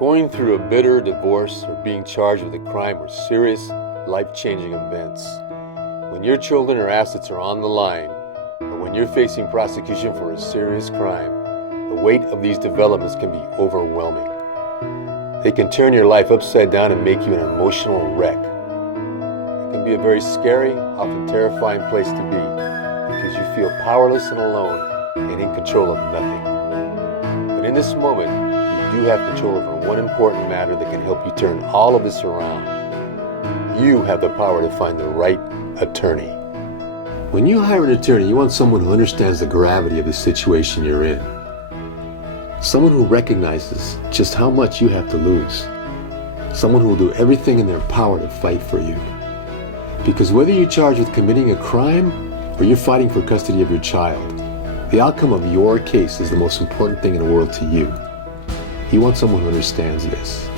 Going through a bitter divorce or being charged with a crime are serious, life-changing events. When your children or assets are on the line, or when you're facing prosecution for a serious crime, the weight of these developments can be overwhelming. They can turn your life upside down and make you an emotional wreck. It can be a very scary, often terrifying place to be, because you feel powerless and alone and in control of nothing. But in this moment, you do have control over one important matter that can help you turn all of this around. You have the power to find the right attorney. When you hire an attorney, you want someone who understands the gravity of the situation you're in. Someone who recognizes just how much you have to lose. Someone who will do everything in their power to fight for you. Because whether you're charged with committing a crime or you're fighting for custody of your child, the outcome of your case is the most important thing in the world to you. You want someone who understands this.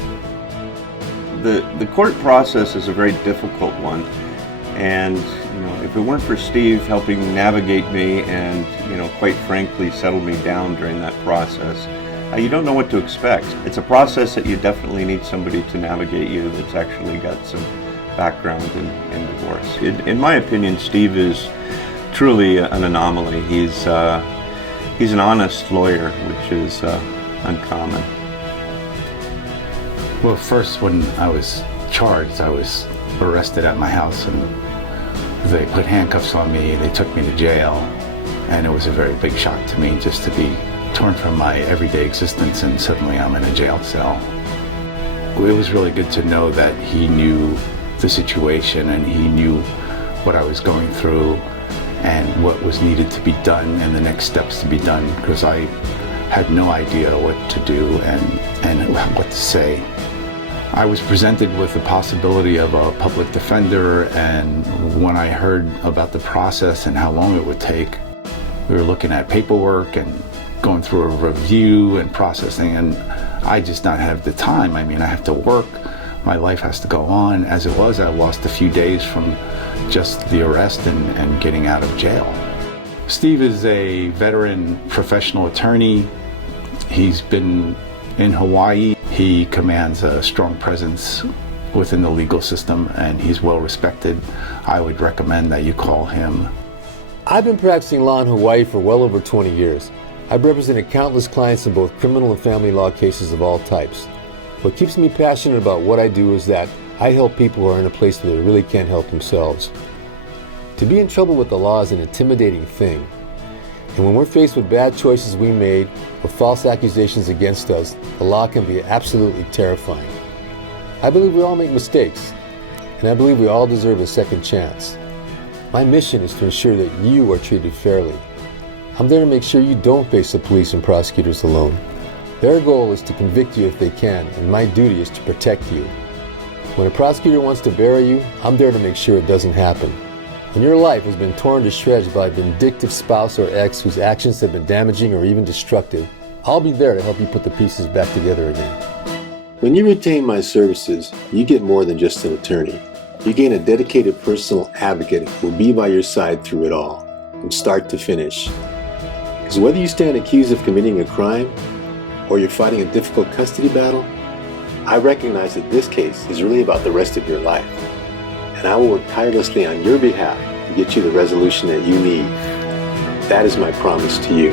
The court process is a very difficult one, and if it weren't for Steve helping navigate me and quite frankly settle me down during that process, you don't know what to expect. It's a process that you definitely need somebody to navigate you that's actually got some background in divorce. In my opinion, Steve is truly an anomaly. He's an honest lawyer, which is uncommon. Well, first when I was charged, I was arrested at my house and they put handcuffs on me, they took me to jail, and it was a very big shock to me just to be torn from my everyday existence and suddenly I'm in a jail cell. It was really good to know that he knew the situation and he knew what I was going through and what was needed to be done and the next steps to be done, because I had no idea what to do and what to say. I was presented with the possibility of a public defender, and when I heard about the process and how long it would take, we were looking at paperwork and going through a review and processing, and I just not have the time. I mean, I have to work, my life has to go on. As it was, I lost a few days from just the arrest and getting out of jail. Steve is a veteran professional attorney. He's been in Hawaii. He commands a strong presence within the legal system and he's well respected. I would recommend that you call him. I've been practicing law in Hawaii for well over 20 years. I've represented countless clients in both criminal and family law cases of all types. What keeps me passionate about what I do is that I help people who are in a place where they really can't help themselves. To be in trouble with the law is an intimidating thing. And when we're faced with bad choices we made or false accusations against us, the law can be absolutely terrifying. I believe we all make mistakes, and I believe we all deserve a second chance. My mission is to ensure that you are treated fairly. I'm there to make sure you don't face the police and prosecutors alone. Their goal is to convict you if they can, and my duty is to protect you. When a prosecutor wants to bury you, I'm there to make sure it doesn't happen. When your life has been torn to shreds by a vindictive spouse or ex whose actions have been damaging or even destructive, I'll be there to help you put the pieces back together again. When you retain my services, you get more than just an attorney. You gain a dedicated personal advocate who will be by your side through it all, from start to finish. Because whether you stand accused of committing a crime or you're fighting a difficult custody battle, I recognize that this case is really about the rest of your life. And I will work tirelessly on your behalf to get you the resolution that you need. That is my promise to you.